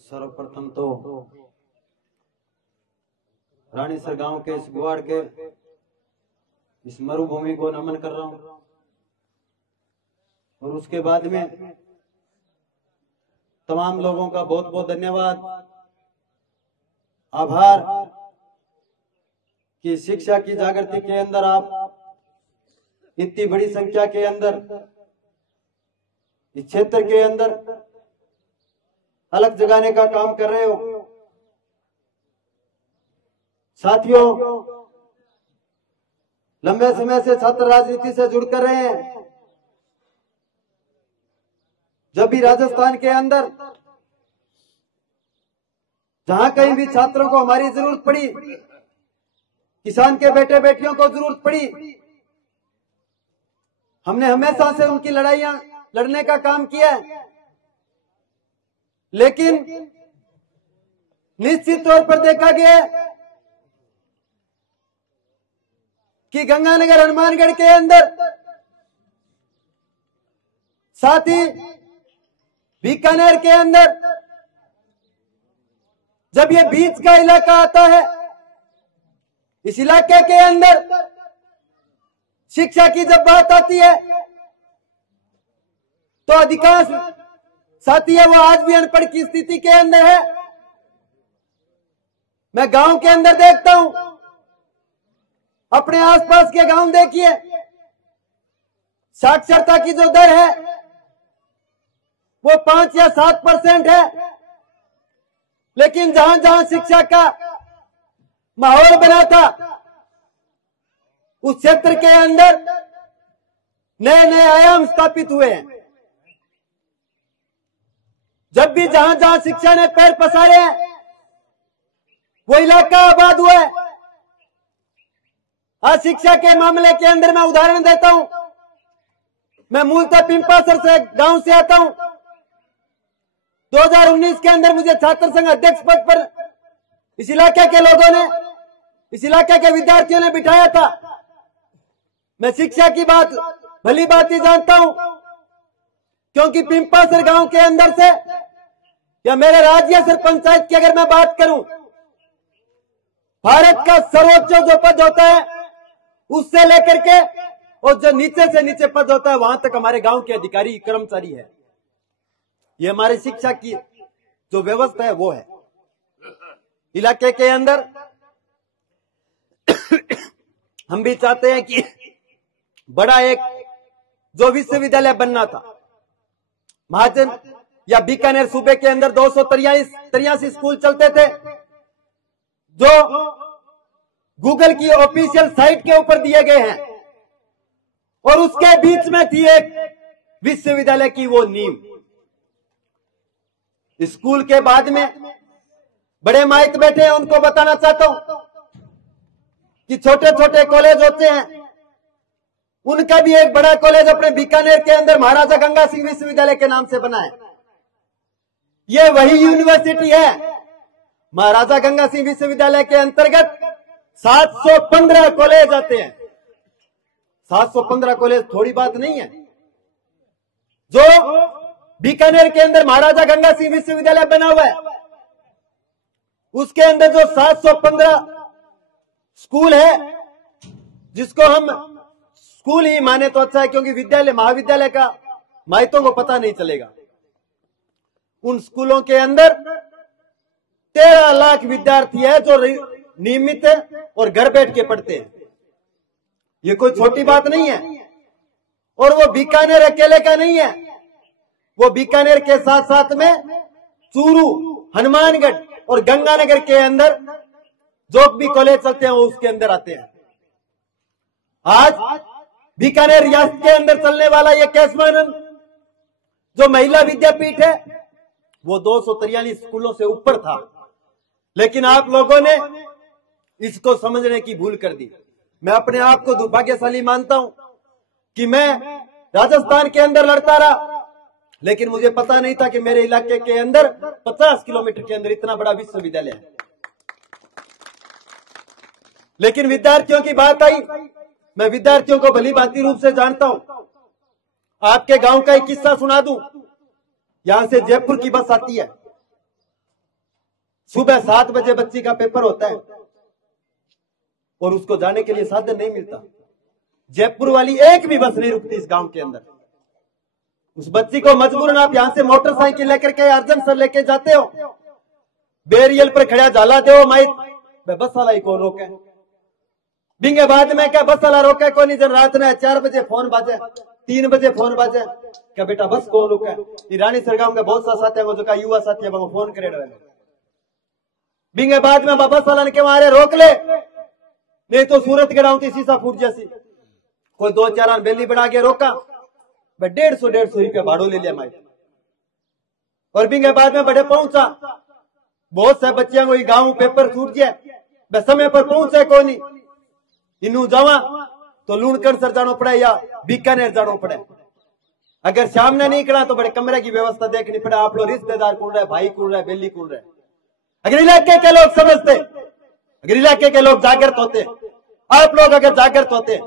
सर्वप्रथम तो रानीसर गांव के इस गुवाड़ के इस मरुभूमि को नमन कर रहा हूं, और उसके बाद में तमाम लोगों का बहुत बहुत धन्यवाद, आभार कि शिक्षा की जागृति के अंदर आप इतनी बड़ी संख्या के अंदर इस क्षेत्र के अंदर अलग जगाने का काम कर रहे हो। साथियों, लंबे समय से छात्र राजनीति से जुड़ कर रहे हैं। जब भी राजस्थान के अंदर जहां कहीं भी छात्रों को हमारी जरूरत पड़ी, किसान के बेटे बेटियों को जरूरत पड़ी, हमने हमेशा से उनकी लड़ाइयां लड़ने का काम किया है। लेकिन निश्चित तौर पर देखा गया कि गंगानगर हनुमानगढ़ के अंदर, साथ ही बीकानेर के अंदर, जब ये बीच का इलाका आता है, इस इलाके के अंदर शिक्षा की जब बात आती है तो अधिकांश साथी है वो आज भी अनपढ़ की स्थिति के अंदर है। मैं गांव के अंदर देखता हूं, अपने आसपास के गांव देखिए, साक्षरता की जो दर है वो 5 या 7% है। लेकिन जहां जहां शिक्षा का माहौल बना था, उस क्षेत्र के अंदर नए नए आयाम स्थापित हुए हैं। जब भी जहां जहां शिक्षा ने पैर पसारे हैं, वो इलाका आबाद हुआ है। आज शिक्षा के मामले के अंदर मैं उदाहरण देता हूं। मैं मूलतः पिंपासर से गांव से आता हूं। 2019 के अंदर मुझे छात्र संघ अध्यक्ष पद पर इस इलाके के लोगों ने, इस इलाके के विद्यार्थियों ने बिठाया था। मैं शिक्षा की बात भली बात ही जानता हूं, क्योंकि पिंपासर गांव के अंदर से या मेरे राज्य सर पंचायत की अगर मैं बात करूं, भारत का सर्वोच्च जो पद होता है उससे लेकर के और जो नीचे से नीचे पद होता है वहां तक हमारे गांव के अधिकारी कर्मचारी है। ये हमारे शिक्षा की जो व्यवस्था है वो है। इलाके के अंदर हम भी चाहते हैं कि बड़ा एक जो विश्वविद्यालय बनना था, महाजन या बीकानेर सूबे के अंदर 283 स्कूल चलते थे, जो गूगल की ऑफिशियल साइट के ऊपर दिए गए हैं, और उसके बीच में थी एक विश्वविद्यालय की वो नींव। स्कूल के बाद में बड़े माइक बैठे हैं, उनको बताना चाहता हूं कि छोटे छोटे कॉलेज होते हैं, उनका भी एक बड़ा कॉलेज अपने बीकानेर के अंदर महाराजा गंगा सिंह विश्वविद्यालय के नाम से बना है। ये वही यूनिवर्सिटी है। महाराजा गंगा सिंह विश्वविद्यालय के अंतर्गत 715 कॉलेज आते हैं। 715 कॉलेज थोड़ी बात नहीं है। जो बीकानेर के अंदर महाराजा गंगा सिंह विश्वविद्यालय बना हुआ है, उसके अंदर जो 715 स्कूल है, जिसको हम स्कूल ही माने तो अच्छा है, क्योंकि विद्यालय महाविद्यालय का महत्व को पता नहीं चलेगा। उन स्कूलों के अंदर 13 लाख विद्यार्थी है जो नियमित और घर बैठ के पढ़ते हैं। ये कोई छोटी बात नहीं है। और वो बीकानेर अकेले का नहीं है, वो बीकानेर के साथ साथ में चूरू, हनुमानगढ़ और गंगानगर के अंदर जो भी कॉलेज चलते हैं वो उसके अंदर आते हैं। आज बीकानेर रियासत के अंदर चलने वाला ये केशवानंद जो महिला विद्यापीठ है, वो 243 स्कूलों से ऊपर था, लेकिन आप लोगों ने इसको समझने की भूल कर दी। मैं अपने आप को दुर्भाग्यशाली मानता हूं कि मैं राजस्थान के अंदर लड़ता रहा, लेकिन मुझे पता नहीं था कि मेरे इलाके के अंदर 50 किलोमीटर के अंदर इतना बड़ा विश्वविद्यालय है। लेकिन विद्यार्थियों की बात आई, मैं विद्यार्थियों को भली भांति रूप से जानता हूं। आपके गांव का एक किस्सा सुना दूं। यहां से जयपुर की बस आती है, सुबह 7 बजे बच्ची का पेपर होता है और उसको जाने के लिए साधन नहीं मिलता। जयपुर वाली एक भी बस नहीं रुकती इस गांव के अंदर। उस बच्ची को मजबूरन आप यहां से मोटरसाइकिल लेकर के अर्जन सर लेके जाते हो, बेरियल पर खड़ा झाला दे माइक बस वाला ही कौन रोके, बिंगे बाद में क्या बस वाला रोके कौन, जब रात में 4 बजे फोन बाजे, 3 बजे फोन बाजे, क्या बेटा बस कौन रोके। रानी सरगांव के बहुत सा साथी है जो युवा साथी है वो फोन करे, बिंगे बाद में बस वाला ने क्या अरे रोक ले, नहीं तो सूरत गिराऊ थी शीशा फूट जैसी। कोई 2-4 बेली बना के रोका, 150 रुपया भाड़ो ले लिया माइक, और बिंगे बाद में बड़े पहुंचा। बहुत से बच्चियां को गांव पेपर छूट गया, वह समय पर पहुंचे को नहीं, इनू जावा तो लूणकड़ सर जानो पड़े या बीकानेर जानो पड़े। अगर सामने नहीं निकला तो बड़े कमरे की व्यवस्था देखनी पड़े। आप लोग रिश्तेदार कौन रहे, भाई कौन रहे, बेली कौन रहे। अगर इलाके के लोग समझते, अगर इलाके के लोग जागृत होते, आप लोग अगर जागृत होते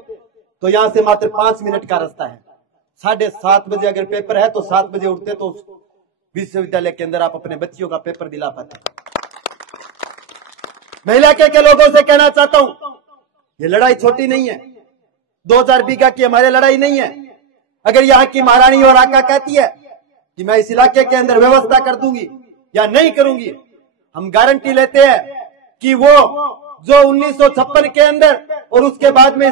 तो यहां से मात्र 5 मिनट का रास्ता है। 7:30 बजे अगर पेपर है तो 7 बजे उठते तो विश्वविद्यालय के अंदर आप अपने बच्चियों का पेपर दिला पाते। मैं इलाके के लोगों से कहना चाहता हूं, ये लड़ाई छोटी नहीं है, 2000 बीघा की हमारी लड़ाई नहीं है। अगर यहाँ की महारानी और आका कहती है कि मैं इस इलाके के अंदर व्यवस्था कर दूंगी या नहीं करूंगी, हम गारंटी लेते हैं कि वो जो 1956 के अंदर और उसके बाद में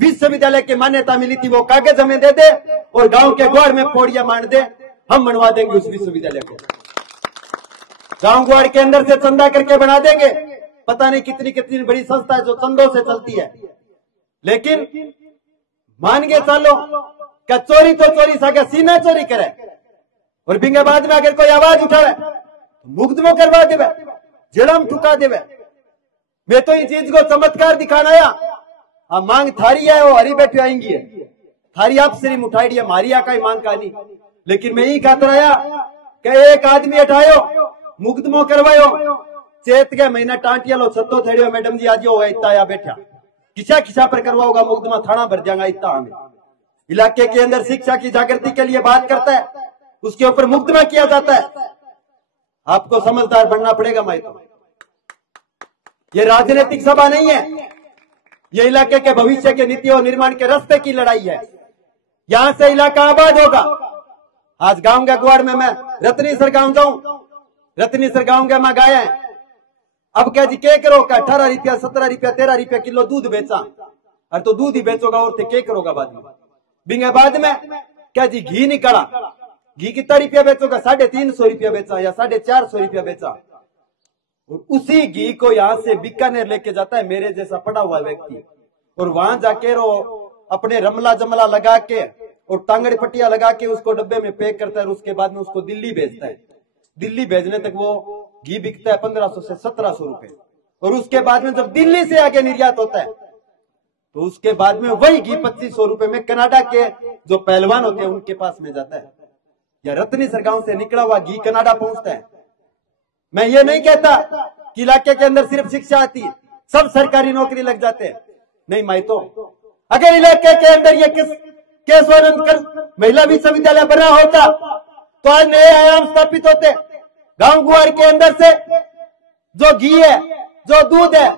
विश्वविद्यालय की मान्यता मिली थी वो कागज हमें दे दे और गांव के ग्वाड़ में पौड़ियां मार दे, हम बनवा देंगे उस विश्वविद्यालय को। गांव ग्वाड़ के अंदर से चंदा करके बना देंगे। पता नहीं कितनी कितनी बड़ी संस्था है जो चंदों से चलती है, लेकिन मान के चलो क्या चोरी तो चोरी सा क्या सीना चोरी करे, और बिंगे बाद में अगर कोई आवाज उठावे मुकदमा करवा देवे, जड़म ठुका देवे। मैं तो ये चीज को चमत्कार दिखाना आया, अब मांग थारी है वो हरी बैठी आएंगी है, थारी आप सिरी उठाई है, मारी का ही मांग का नहीं। लेकिन मैं यही खातर आया कि एक आदमी हटायो, मुकदमो करवायो, चेत के महीना टांटिया लो छतो थेड़ियो मैडम जी आज होगा इतना या बैठा किसा किसा पर करवाओगा मुकदमा थाना भर जाएगा इतना। हमें इलाके के अंदर शिक्षा की जागृति के लिए बात करता है, उसके ऊपर मुकदमा किया जाता है। आपको समझदार बनना पड़ेगा। मैं तो ये राजनीतिक सभा नहीं है, ये इलाके के भविष्य के नीति और निर्माण के रास्ते की लड़ाई है। यहां से इलाका आबाद होगा। आज गांव के गुआड़ में मैं रत्नीसर गांव जाऊं, रत्नीसर गांव के मैं गाया है, अब क्या जी के करो का 18 रुपया 17 रुपया 13 रुपया किलो दूध बेचा, और तो दूध ही बेचोगा और के करोगा बाद में। बिंगे बाद में क्या जी घी निकाला, घी कितना रुपया बेचोगा, 350 रुपया बेचा या 450 रुपया बेचा, और उसी घी को यहां से बीकानेर लेके जाता है मेरे जैसा पड़ा हुआ व्यक्ति, और वहां जाके अपने रमला जमला लगा के और टांगड़ी पट्टियां लगा के उसको डब्बे में पैक करता है, और उसके बाद में उसको दिल्ली भेजता है। दिल्ली भेजने तक वो घी बिकता है 1500 से 1700 रुपए, और उसके बाद में जब दिल्ली से आगे निर्यात होता है तो उसके बाद में वही घी 2500 रुपए में कनाडा के जो पहलवान होते हैं उनके पास में जाता है, या रत्नीसर गांव से निकला हुआ घी कनाडा पहुंचता है। मैं ये नहीं कहता कि इलाके के अंदर सिर्फ शिक्षा आती है, सब सरकारी नौकरी लग जाते हैं, नहीं। मैं तो अगर इलाके के अंदर ये केशवानंद महिला विश्वविद्यालय बना होता तो आज नए आयाम स्थापित होते। गांव गुआड़ के अंदर से जो घी है, जो दूध है,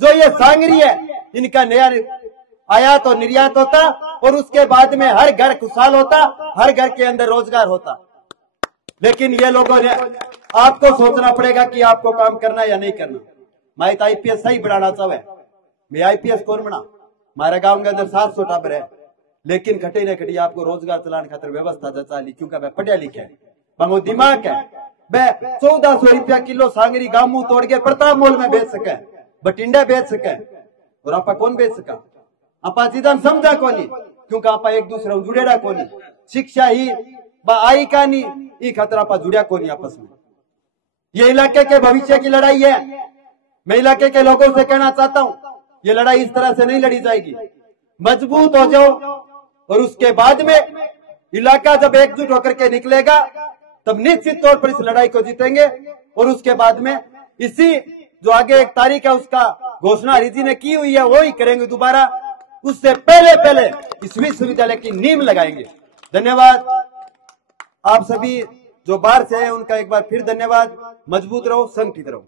जो ये सांगरी है, इनका नया आयात और निर्यात होता, और उसके बाद में हर घर खुशहाल होता, हर घर के अंदर रोजगार होता। लेकिन ये लोगों ने आपको सोचना पड़ेगा कि आपको काम करना या नहीं करना। मैं तो आईपीएस सही बढ़ाना चाहे, मैं आईपीएस कौन बना, हमारे गांव के अंदर 700 टाबर है, लेकिन खटे न खटी आपको रोजगार चलाने खातिर व्यवस्था जचा ली, क्योंकि मैं पढ़िया लिखा है, वो दिमाग है। मैं 1400 रुपया किलो सांगरी गामू तोड़ के प्रताप मॉल में बेच सके, बटिंडा बेच सके, और आपा कौन बेच सका, आपा चीजा समझा कोनी, क्योंकि आपा एक दूसरे जुड़ेड़ा कोनी, शिक्षा ही आई का नहीं खातर आपा जुड़िया कोनी आपस में। ये इलाके के भविष्य की लड़ाई है। मैं इलाके के लोगों से कहना चाहता हूं, ये लड़ाई इस तरह से नहीं लड़ी जाएगी। मजबूत हो जाओ, और उसके बाद में इलाका जब एकजुट होकर के निकलेगा तब निश्चित तौर पर इस लड़ाई को जीतेंगे। और उसके बाद में इसी जो आगे एक तारीख है उसका घोषणा हरिजी ने की हुई है वो ही करेंगे दोबारा। उससे पहले इस विश्वविद्यालय की नींव लगाएंगे। धन्यवाद। आप सभी जो बाहर से है उनका एक बार फिर धन्यवाद। मजबूत रहो, संगठित रहो।